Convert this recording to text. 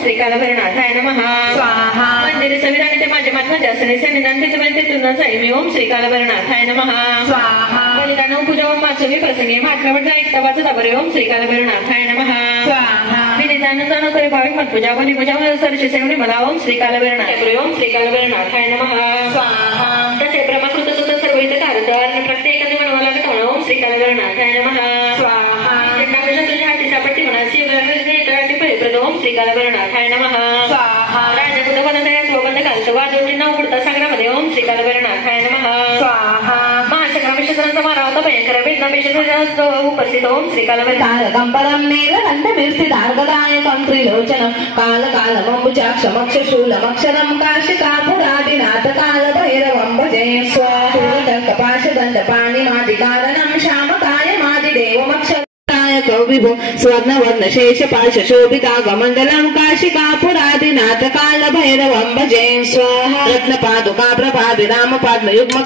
श्रीकालभैरवनाथाय नमः स्वाहा मंदिर संविधानाचे माझे माध्यासने सन्निधान ते तुझं जाई मी ओम श्रीकालभैरवनाथाय नमः स्वाहा बलिदान पूजा ओम वाचवी प्रसंगी महात्म्यावरचा एकतावाचा दाबरे ओम श्रीकालभैरवनाथाय नमः स्वाहा विनिधान जाणू करे भाविक मतपूजा बलिपूजा सरशी सेवणी मला ओम श्रीकालभैरवनाथाय ओम श्रीकालभैरवनाथाय नमः स्वाहा तसे ब्रह्मकृत सुत सर्व इथे कारदार प्रत्येकाने म्हणावं लागत ओम श्रीकालभैरवनाथाय नमः स्वाहा तुझ्या हाती सापडते म्हणा ओम श्रीकालभैरवनाथाय नमः स्वाहा राजपुत वनदयात वबंध घालतो वाजवणी नाव पुढता सागरामध्ये ओम श्रीकालभैरवनाथाय नमः स्वाहा महाशक्राभिषेकांचा मारा होता भयंकर वेदनाभिषेक उपस्थित ओम श्रीकालभैरवनाथाय त्रिलोचनम काल कालमंबुजाक्षमक्षशूलमक्षरम काशिकापुरादिनाथ कालभैरवं भजे स्वाहा पाणिमादिकारणं श्यामकाय मादिदेवमक्षर विभो स्वर्णवर्ण शेष पाश शोभितागमण्डलं काशिकापुरादिनाथ कालभैरवं भजे स्वाहा रत्नपादुका प्रभाविराम पद्मयुग्म